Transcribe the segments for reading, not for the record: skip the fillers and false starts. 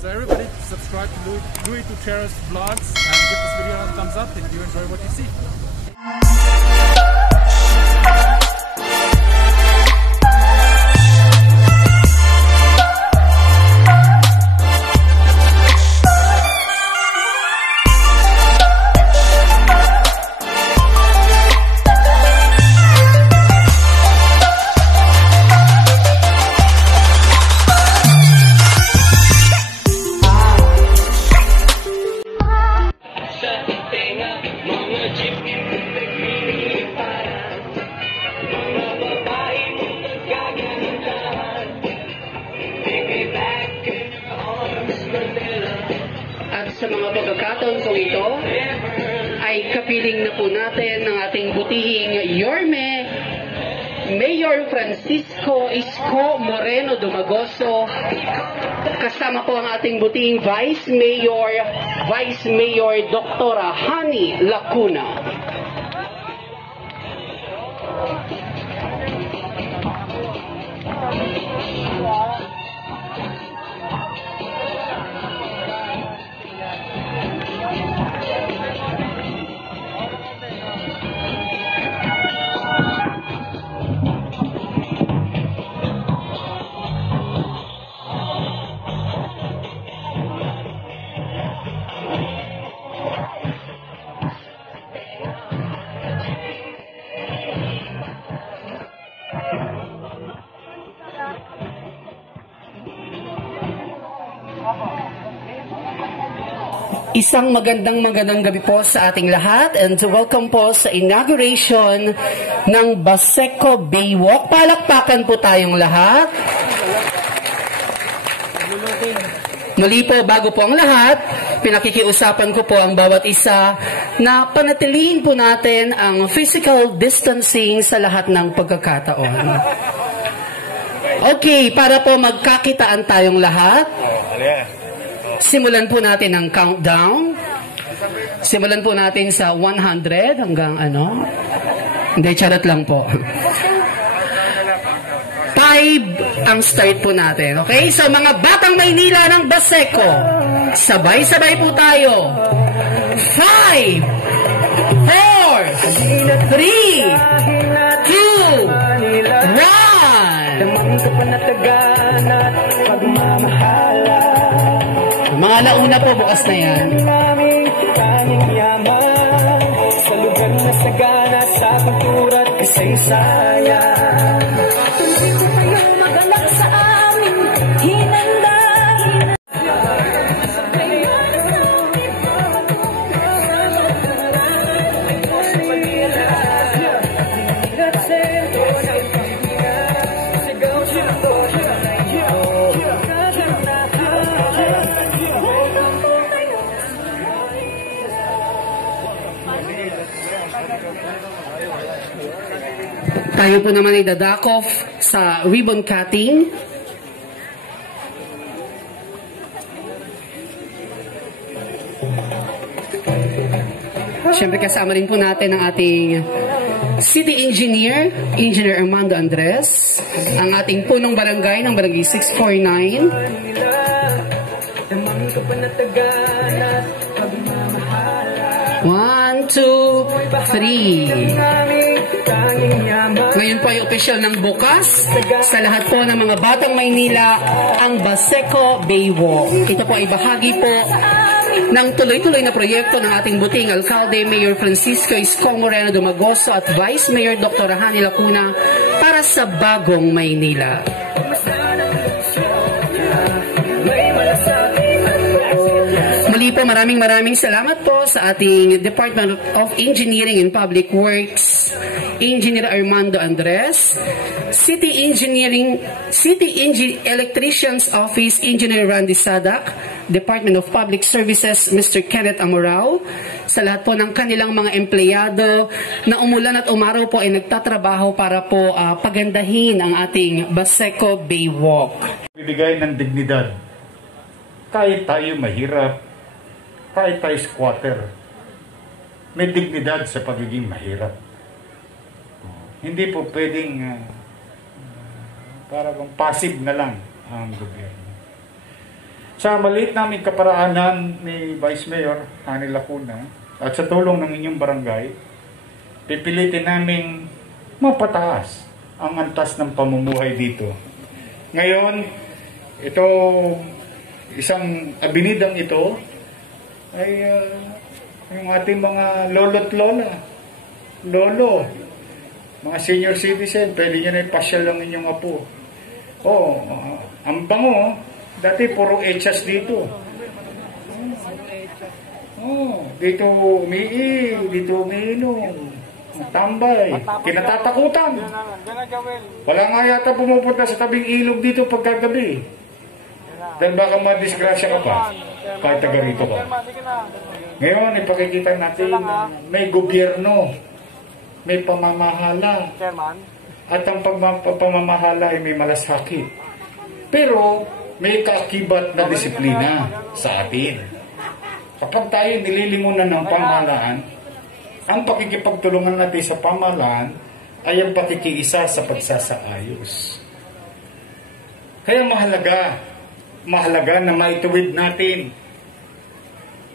So everybody subscribe to Louis Tuchero's vlogs and give this video a thumbs up if you enjoy what you see. Sa mga pagkakataon kong ito, ay kapiling na po natin ng ating butihing Yorme, Mayor Francisco Isko Moreno Dumagoso, kasama po ang ating butihing Vice Mayor Dr. Hani Lacuna. Isang magandang gabi po sa ating lahat and welcome po sa inauguration ng Baseco Baywalk. Palakpakan po tayong lahat. Muli po, bago po ang lahat, pinakikiusapan ko po ang bawat isa na panatilihin po natin ang physical distancing sa lahat ng pagkakataon. Okay, para po magkakitaan tayong lahat, simulan po natin ang countdown. Simulan po natin sa 100 hanggang ano? Hindi, charot lang po. 5 ang start po natin. Okay? So, mga batang Maynila ng Baseco, sabay-sabay po tayo. 5, 4, 3, 2, 1. Mga launa po, bukas na yan. Sa lugar na sagana, sa kultura at kasaysayan. Tuloy ko kayong magalak sa amin, hinanda. Tayo po naman ay dadakop sa ribbon cutting. Siyempre kasama rin po natin ang ating City Engineer, Engineer Armando Andres, ang ating punong barangay ng Barangay 649. 1, 2, 3. Ngayon po ay opisyal ng bukas sa lahat po ng mga batang Maynila ang Baseco Baywalk. Ito po ay bahagi po ng tuloy-tuloy na proyekto ng ating buting Alcalde Mayor Francisco Isko Moreno Dumagoso at Vice Mayor Dr. Hani Lacuna para sa bagong Maynila. Muli po, maraming salamat po sa ating Department of Engineering and Public Works, Engineer Armando Andres, City Electrician's Office, Engineer Randy Sadak, Department of Public Services, Mr. Kenneth Amorao, sa lahat po ng kanilang mga empleyado na umulan at umaraw po ay nagtatrabaho para po pagandahin ang ating Baseco Baywalk. Bibigay ng dignidad. Kahit tayo mahirap, kahit tayo squatter, may dignidad sa pagiging mahirap. Hindi po pwedeng para bang passive na lang ang gobyerno. Sa maliit naming kaparaanan ni Vice Mayor Hani Lacuna at sa tulong ng inyong barangay, pipilitin naming mapataas ang antas ng pamumuhay dito. Ngayon, ito, isang abinidang ito ay yung ating mga lolo't lola, lolo, mga senior citizen, pwede nyo na ipasyal lang inyong apo. Ang bango, dati puro echas dito. Dito dito umiinom, tambay, kinatatakutan. Wala nga yata pumupunta sa tabing ilog dito pagkagabi. Dahil baka madisgrasya ka pa, kahit taga rito ka. Ngayon, ipakikita natin na may gobyerno, may pamamahala, at ang pamamahala ay may malasakit. Pero, may kaakibat na disiplina sa atin. Kapag tayo nililimunan ng pamahalaan, ang pakikipagtulungan natin sa pamahalaan ay ang pakikiisa sa pagsasaayos. Kaya mahalaga na maituwid natin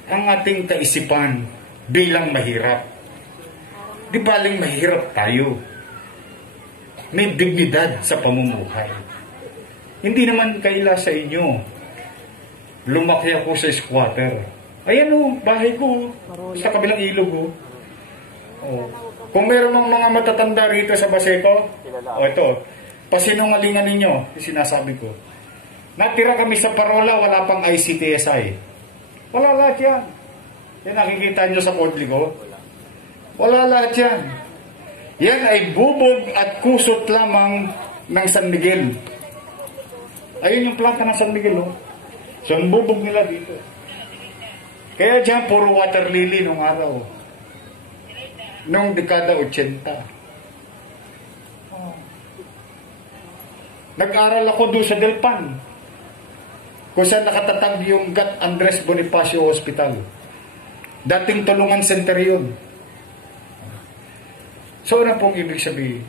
ang ating kaisipan bilang mahirap. Di baling mahirap tayo. May dignidad sa pamumuhay. Hindi naman kaila sa inyo. Lumaki ako sa squatter. Ayan bahay ko, sa kabilang ilog. Kung meron mga matatanda rito sa Baseco, ito, pasinungalingan ninyo, sinasabi ko. Natira kami sa Parola, wala pang ICTSI. Wala lahat yan. Yan nakikita nyo sa kodli ko. Wala lahat yan. Yan ay bubog at kusot lamang ng San Miguel. Ayun yung planta ng San Miguel. So, ang bubog nila dito. Kaya dyan, puro water lily nung araw. Nung dekada 80. Nag-aral ako doon sa Delpan. Kung saan nakatatag yung Gat Andres Bonifacio Hospital. Dating tulungan center yun. So, ano pong ibig sabihin?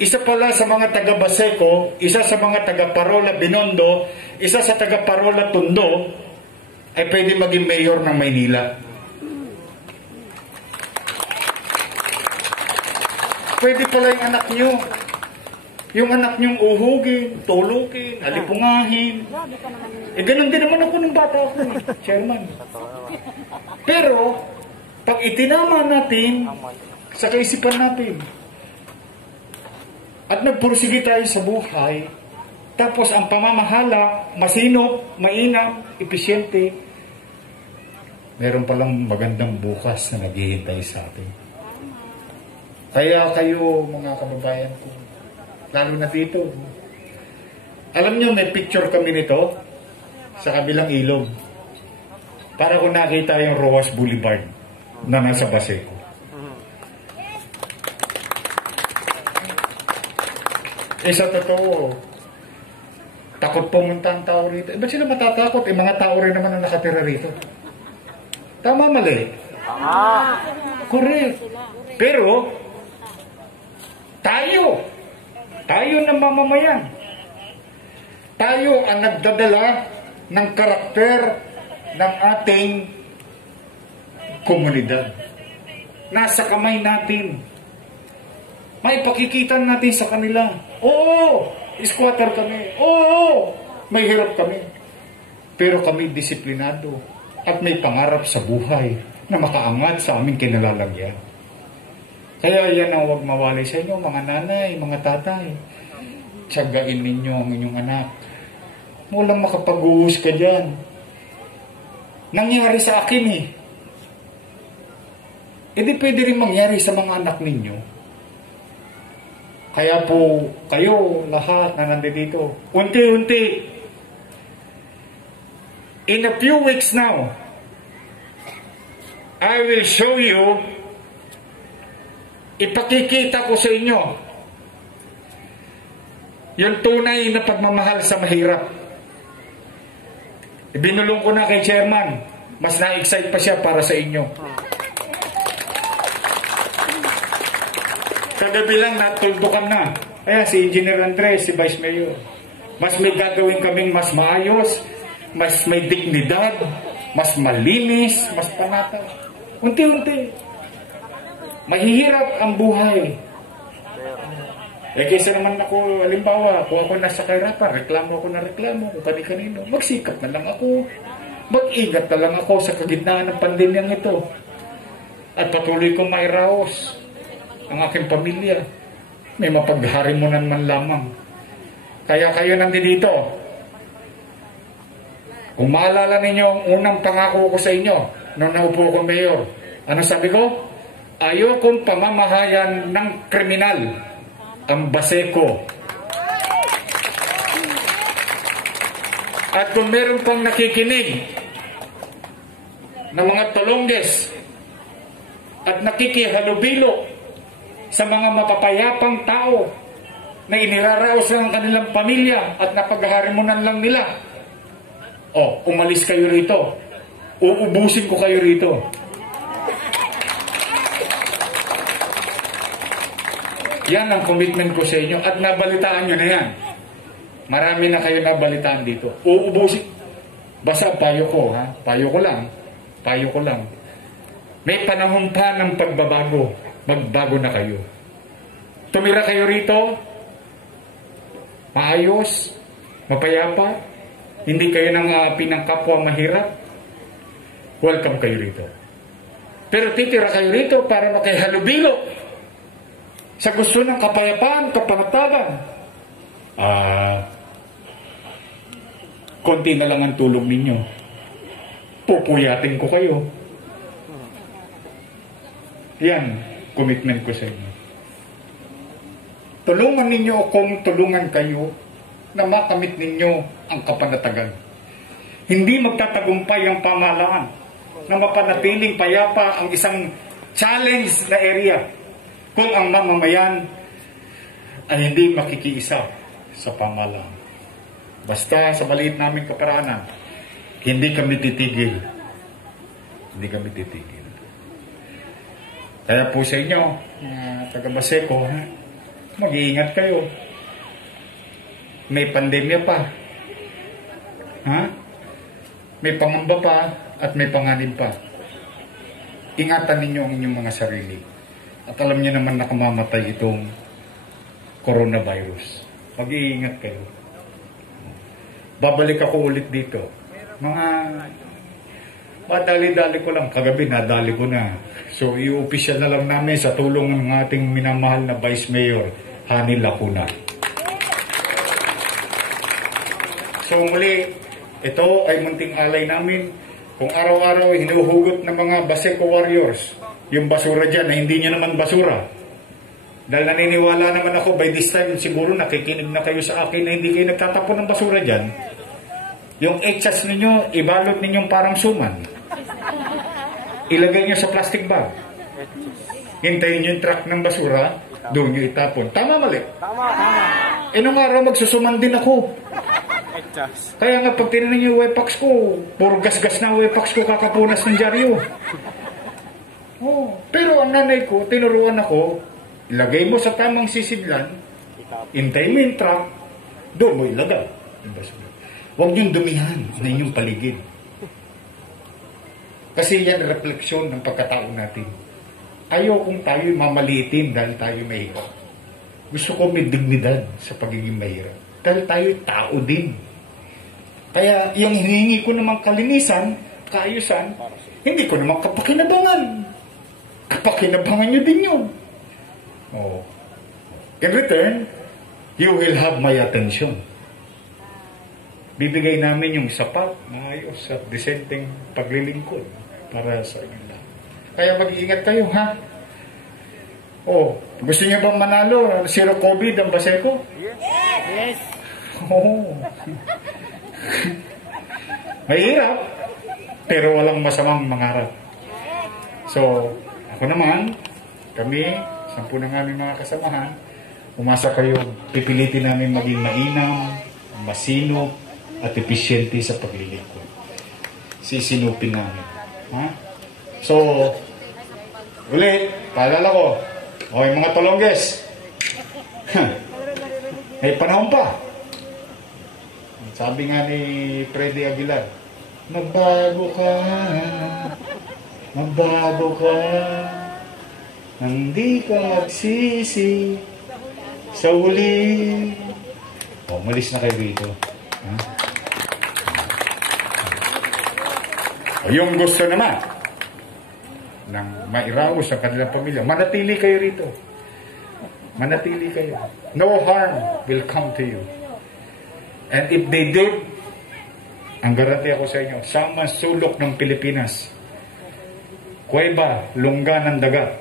Isa pala sa mga taga Baseco, isa sa mga taga Parola Binondo, isa sa taga Parola Tondo, ay pwede maging mayor ng Maynila. Pwede pala yung anak nyo. Yung anak nyong uhugin, tulukin, alipungahin. Ganun din naman ako nung bata ako, chairman. Pero, pag itinama natin sa kaisipan natin, at nagpursige tayo sa buhay, tapos ang pamamahala, masinop, mainam, episyente, meron palang magandang bukas na naghihintay sa atin. Kaya kayo, mga kababayan ko, lalo na dito, alam nyo, may picture kami nito sa kabilang ilog. Para kung nakita yung Rojas Boulevard na nasa Baseco. Sa totoo, takot pumunta ang tao rito. Ba't sila matatakot? Mga tao rin naman ang nakatira rito. Tama, mali? Correct. Pero, tayo na mamamayan. Tayo ang nagdadala ng karakter ng ating komunidad. Nasa kamay natin. May pakikitan natin sa kanila. Oo, squatter kami. Oo, may hirap kami. Pero kami disiplinado at may pangarap sa buhay na makaangat sa aming kinalalagyan. Kaya yan ang huwag mawalay sa inyo, mga nanay, mga tatay. Tiyagain ninyo ang inyong anak. Walang makapag-uus ka dyan. Nangyari sa akin eh. Hindi pwede rin mangyari sa mga anak ninyo. Kaya po, kayo, lahat na nandito, unti-unti, in a few weeks now, I will show you, ipakikita ko sa inyo, yung tunay na pagmamahal sa mahirap. Ibinulong ko na kay chairman, mas na-excite pa siya para sa inyo. Kagabi lang natuldukan na. Ayan, si Engineer Andres, si Vice Mayor. Mas may gagawin kaming mas maayos, mas may dignidad, mas malinis, mas panata. Unti-unti. Mahihirap ang buhay. Kaysa naman ako, halimbawa, kung ako nasa kahirapan, reklamo ako na reklamo, kung kani-kanino, magsikap na lang ako. Mag-ingat na lang ako sa kagitnaan ng pandemyang ito. At patuloy kong mairaos ang aking pamilya. May mapagharimunan man lamang. Kaya kayo nandito. Kung maalala ninyo ang unang pangako ko sa inyo nung naupo ko mayor, ano sabi ko? Ayokong pamamahayan ng kriminal ang Baseco. At kung meron pang nakikinig ng mga tulongges at nakikihalubilo sa mga mapapayapang tao na iniraraos lang ang kanilang pamilya at napagharimunan lang nila, umalis kayo rito. Uubusin ko kayo rito. Yan ang commitment ko sa inyo at nabalitaan nyo na yan. Marami na kayo nabalitaan dito. Uubusin. Basta payo ko, ha? Payo ko lang. May panahon pa ng pagbabago. Magbago na kayo. Tumira kayo rito. Maayos. Mapayapa. Hindi kayo nang pinangkapwa mahirap. Welcome kayo rito. Pero titira kayo rito para makihalubilo sa gusto ng kapayapaan, kapanatagan. Konti na lang ang tulog ninyo. Pupuyatin ko kayo. Yan, commitment ko sa inyo. Tulungan ninyo akong tulungan kayo na makamit ninyo ang kapanatagan. Hindi magtatagumpay ang pamahalaan na mapanatiling payapa ang isang challenge na area kung ang mamamayan ay hindi makikiisa sa pamahalaan. Basta sa maliit naming kaparaanan, hindi kami titigil. Hindi kami titigil. Kaya po sa inyo, taga Baseco, mag-iingat kayo. May pandemya pa. May pangamba pa at may panganib pa. Ingatan ninyo ang inyong mga sarili. At alam niyo naman nakamamatay itong coronavirus. Mag-iingat kayo. Babalik ako ulit dito. Madali-dali ko lang. Kagabi nadali ko na. So i-official na lang namin sa tulong ng ating minamahal na Vice Mayor, Hani Lacuna. So muli, ito ay munting alay namin. Kung araw-araw hinuhugot ng mga Baseco Warriors yung basura dyan na hindi nyo naman basura. Dahil naniniwala naman ako, by this time siguro nakikinig na kayo sa akin na hindi kayo nagtatapon ng basura dyan. Yung echas ninyo, ibalot ninyong parang suman. Ilagay nyo sa plastic bag. Hintayin nyo yung truck ng basura, doon nyo itapon. Tama, mali? Tama. Nung araw magsusuman din ako. Kaya nga pag tinanin nyo yung wepax ko, puro gas-gas na wepax ko kakapunas ng dyaryo. Pero ang nanay ko, tinuruan ako, ilagay mo sa tamang sisidlan, hintay mo yung truck, doon mo ilagay. Huwag niyong dumihan na inyong paligid. Kasi yan refleksyon ng pagkatao natin. Ayaw kung tayo mamalitin dahil tayo mahirap. Gusto ko may dignidad sa pagiging mahirap. Dahil tayo tao din. Kaya yung hiningi ko namang kalinisan, kaayusan, hindi ko namang kapakinabangan. Kapakinabangan nyo din yun. In return, you will have my attention. Bibigay namin yung sapat, maayos at disenteng paglilingkod para sa inyo lang. Kaya mag-iingat kayo, ha? Gusto niyo bang manalo? Zero COVID ang Baseco? Yes. Mahirap, pero walang masamang mangarap. So, ako naman, kami, 10 ng aming mga kasamahan, umasa kayo, pipilitin namin maging mainam, masinop, at episyente sa paglilingkod. Sisinupin namin. So, ulit, paalala ko, mga tolongges, may panahon pa. Sabi nga ni Freddy Aguilar, magbago ka, hindi ka magsisi sa huli. Malis na kayo dito. Yung gusto naman ng mairaos sa kanilang pamilya, manatili kayo rito. Manatili kayo. No harm will come to you. And if they did, ang garanti ako sa inyo, sa sulok ng Pilipinas, Cueva, Lungga ng Dagat,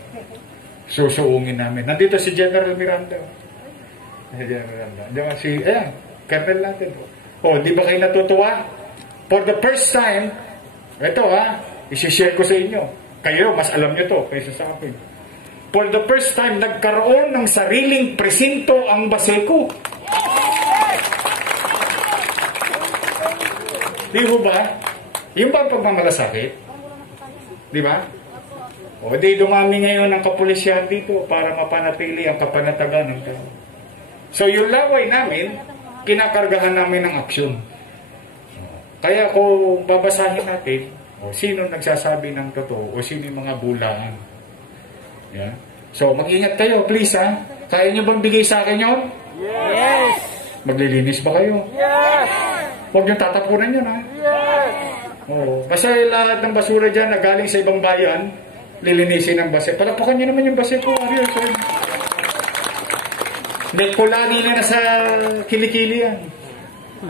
susuungin namin. Nandito si General Miranda. Colonel natin. Di ba kayo natutuwa? For the first time, ito isi-share ko sa inyo. Kayo, mas alam nyo to kaysa sa akin. For the first time, nagkaroon ng sariling presinto ang Baseco. Di ba? Yung ba ang pagmamalasakit? Di ba? Di dumami ngayon ang kapulisyan dito para mapanatili ang kapanatagan ng tao. So yung laway namin, kinakargahan namin ng aksyon. Kaya kung babasahin natin, sino nagsasabi ng totoo o sino yung mga bulangan. Yeah. So mag-ingat kayo, please Kaya nyo bang bigay sa akin yun? Yes! Maglilinis ba kayo? Yes! Huwag nyo tatapunan yun Yes! Kasi lahat ng basura dyan na galing sa ibang bayan, lilinisin ng base. Palapakan nyo naman yung base ko, Ariel. May kulani na sa kilikili yan.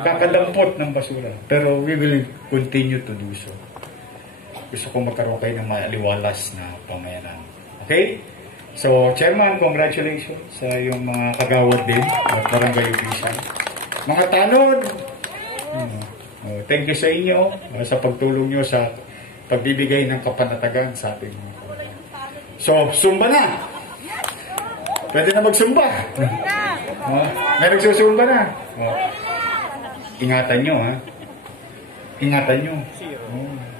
Kakadampot ng basura. Pero we will continue to do so. Gusto ko magkaroon kayo ng maliwalas na pamayanan. Okay? So, Chairman, congratulations sa iyong mga kagawad din at barangay official. Mga tanod, thank you sa inyo sa pagtulong nyo sa pagbibigay ng kapanatagan sa ating mga kababayan. So, sumba na! Pwede na magsumba. May nagsusumba na. Ingatan nyo, Ingatan nyo.